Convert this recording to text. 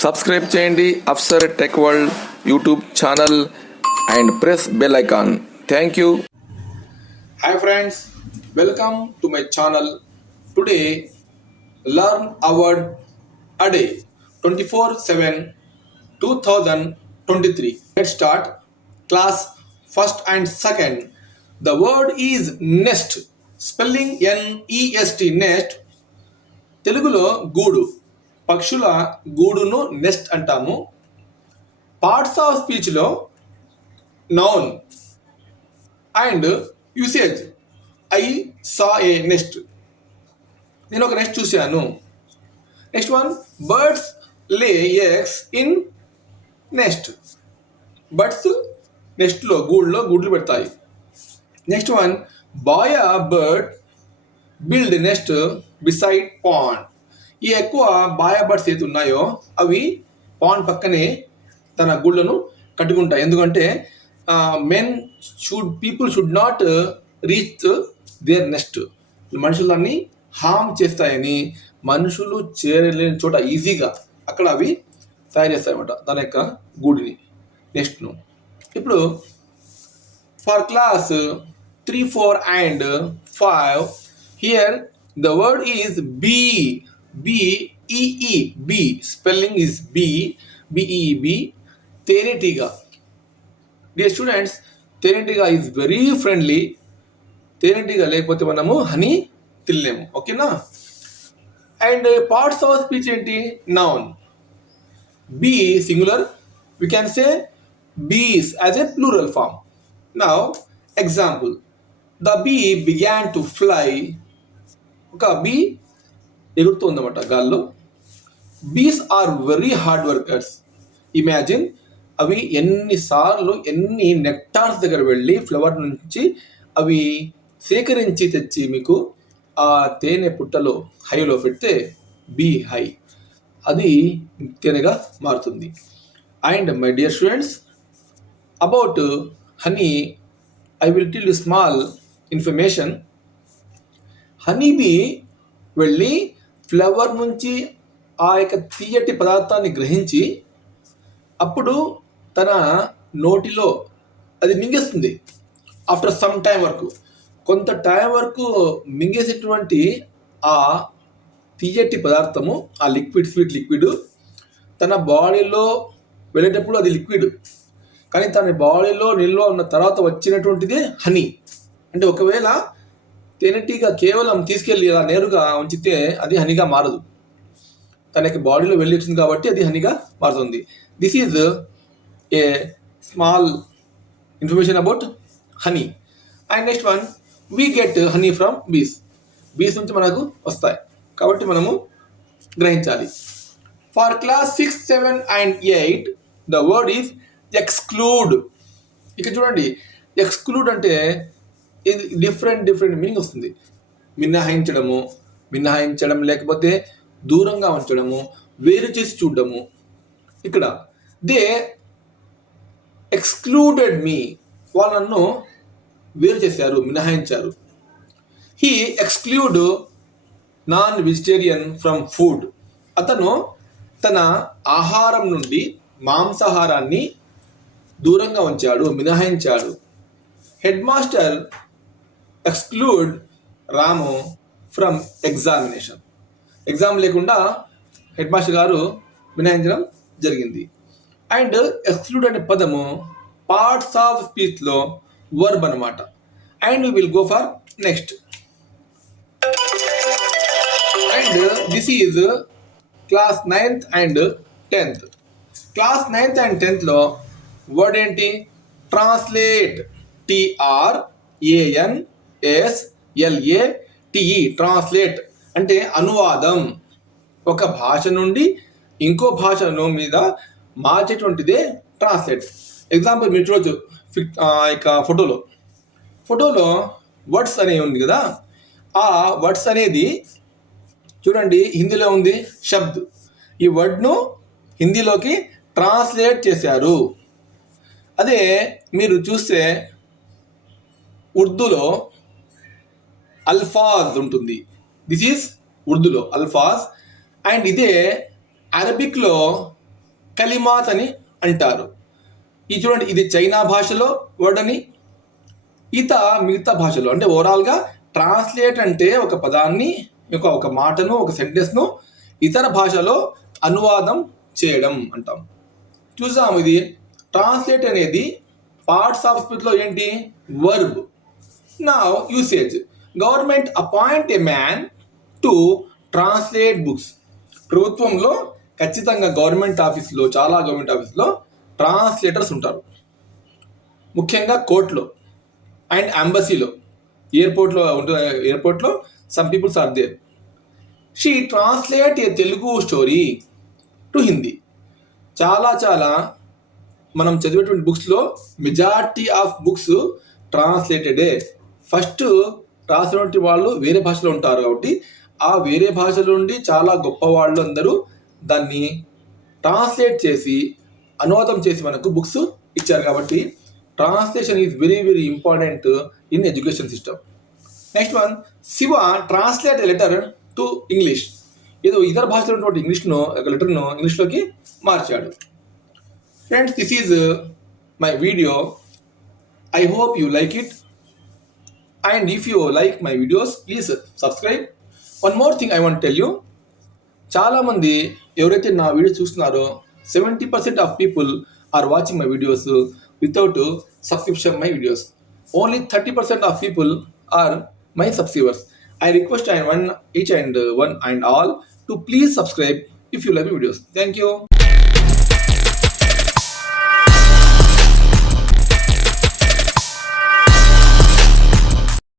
Subscribe చేయండి Afsar tech world YouTube channel and press bell icon. Thank you. Hi friends, welcome to my channel. Today, learn a word a day 24/7 2023. Let's start. Class first and second. The word is nest. Spelling N-E-S-T, nest. తెలుగులో గూడు, పక్షుల గూడును nest అంటాము. Parts of స్పీచ్లో noun and usage. I saw a nest, నేను ఒక nest చూశాను. Next one, birds lay eggs in nest. Birds నెస్ట్లో గూడులో గుడ్లు పెడతాయి. Next one, boy a bird build nest beside pond. ఈ ఎక్కువ బాయ్ బర్డ్స్ ఏది ఉన్నాయో అవి పాండ్ పక్కనే తన గూళ్ళను కట్టుకుంటాయి. ఎందుకంటే people should not reach their nest. మనుషులన్నీ హామ్ చేస్తాయని, మనుషులు చేరలేని చోట ఈజీగా అక్కడ అవి తయారు చేస్తాయన్నమాట దాని యొక్క గూడిని, నెస్ట్ను. ఇప్పుడు for class 3, 4 and 5, here the word is bee. B-E-E, bee. Spelling is B-E-E-B. తేనెటీగ. Dear students, తేనెటీగ is very friendly. తేనెటీగ లేకపోతే మనము హనీ తినలేము. ఓకేనా? అండ్ పార్ట్స్ ఆఫ్ స్పీచ్ ఏంటి? Noun. Bee singular, we can say bees as a plural form. Now example, the bee began to fly. ఒక bee ఎగురుతుందన్నమాట గాల్లో. Bees are very hard workers. Imagine, అవి ఎన్నిసార్లు ఎన్ని నెక్టార్స్ దగ్గర వెళ్ళి ఫ్లవర్ నుంచి అవి సేకరించి తెచ్చి మీకు ఆ తేనె పుట్టలో హైలో పెడితే బీ హై, అది తేనెగా మారుతుంది. And my dear students, about honey I will tell you small information. Honey bee వెళ్ళి ఫ్లవర్ నుంచి ఆ యొక్క తీయటి పదార్థాన్ని గ్రహించి అప్పుడు తన నోటిలో అది మింగేస్తుంది. ఆఫ్టర్ సమ్ టైం వరకు, కొంత టైం వరకు మింగేసేటువంటి ఆ తీయటి పదార్థము, ఆ లిక్విడ్, స్వీట్ లిక్విడ్ తన బాడీలో వెళ్ళేటప్పుడు అది లిక్విడ్, కానీ తన బాడీలో నిల్వ ఉన్న తర్వాత వచ్చినటువంటిదే హనీ. అంటే ఒకవేళ తేనెటీగ కేవలం తీసుకెళ్ళి అలా నేరుగా ఉంచితే అది హనీగా మారదు. తన యొక్క బాడీలో వెళ్ళి వచ్చింది కాబట్టి అది హనీగా మారుతుంది. This is a small information about honey. And next one, we get honey from బీస్. బీస్ నుంచి మనకు వస్తాయి కాబట్టి మనము గ్రహించాలి. For class 6, 7 and 8 the word is exclude. ఇక్కడ చూడండి, ఎక్స్క్లూడ్ అంటే ఇది డిఫరెంట్ మీనింగ్ వస్తుంది. మినహాయించడం లేకపోతే దూరంగా ఉంచడము, వేరు చేసి చూడడము. ఇక్కడ దే ఎక్స్క్లూడెడ్ మీ, వాళ్ళు నన్ను వేరు చేశారు, మినహాయించారు. He exclude non vegetarian from food. అతను తన ఆహారం నుండి మాంసాహారాన్ని దూరంగా ఉంచాడు, మినహాయించాడు. Head master exclude Ramu from examination. Exam లేకుండా హెడ్ మాస్టర్ గారు మినహాయించడం జరిగింది. అండ్ ఎక్స్క్లూడ్ అనే పదము పార్ట్స్ ఆఫ్ స్పీచ్లో వర్బ్ అనమాట. And we will go for next. And this is class 9th and 10th. Class 9th and 10thలో వర్డ్ ఏంటి? ట్రాన్స్లేట్. TRANSLATE, ట్రాన్స్లేట్ అంటే అనువాదం. ఒక భాష నుండి ఇంకో భాషను మీద మార్చేటువంటిదే ట్రాన్స్లేట్. ఎగ్జాంపుల్ మీరు చూడొచ్చు ఇక ఫోటోలో వర్డ్స్ అనేవి ఉంది కదా, ఆ వర్డ్స్ అనేది చూడండి హిందీలో ఉంది శబ్ద్. ఈ వర్డ్ను హిందీలోకి ట్రాన్స్లేట్ చేశారు. అదే మీరు చూస్తే ఉర్దూలో అల్ఫాజ్ ఉంటుంది. దిస్ ఈజ్ ఉర్దూలో అల్ఫాజ్. అండ్ ఇదే అరబిక్లో కలిమాత్ అని అంటారు. ఈ చూడండి, ఇది చైనా భాషలో వర్డ్ అని, మిగతా భాషలో అంటే ఓవరాల్గా ట్రాన్స్లేట్ అంటే ఒక పదాన్ని, ఒక మాటను, ఒక సెంటెన్స్ను ఇతర భాషలో అనువాదం చేయడం అంటాం. చూసాం, ఇది ట్రాన్స్లేట్ అనేది పార్ట్స్ ఆఫ్ స్పీచ్లో ఏంటి, verb. Now usage. Government appoint A man to translate books. ప్రభుత్వంలో ఖచ్చితంగా చాలా గవర్నమెంట్ ఆఫీస్లో ట్రాన్స్లేటర్స్ ఉంటారు. ముఖ్యంగా కోర్టులో అండ్ ఎంబసీలో, ఎయిర్పోర్ట్లో some peoples are there. She translate a Telugu story to Hindi. చాలా మనం చదివేటువంటి బుక్స్లో మెజారిటీ ఆఫ్ బుక్స్ ట్రాన్స్లేటెడే. ఫస్ట్ రాసినటువంటి వాళ్ళు వేరే భాషలో ఉంటారు కాబట్టి ఆ వేరే భాషలో నుండి చాలా గొప్ప వాళ్ళు అందరూ దాన్ని ట్రాన్స్లేట్ చేసి, అనువాదం చేసి మనకు బుక్స్ ఇచ్చారు. కాబట్టి translation is very very important in education system. Next one, Shiva translate a letter to English. ఏదో ఇతర భాషలో ఉన్నటువంటి ఒక లెటర్ను ఇంగ్లీష్లోకి మార్చాడు. Friends, this is my video. I hope you like it. And if you like my videos, please subscribe. One more thing I want tell you. చాలామంది ఎవరైతే నా వీడియోస్ చూస్తున్నారో 70% of people are watching my videos without subscription my videos. Only 30% of people are my subscribers. I request each and one and all to please subscribe if you like my videos. Thank you.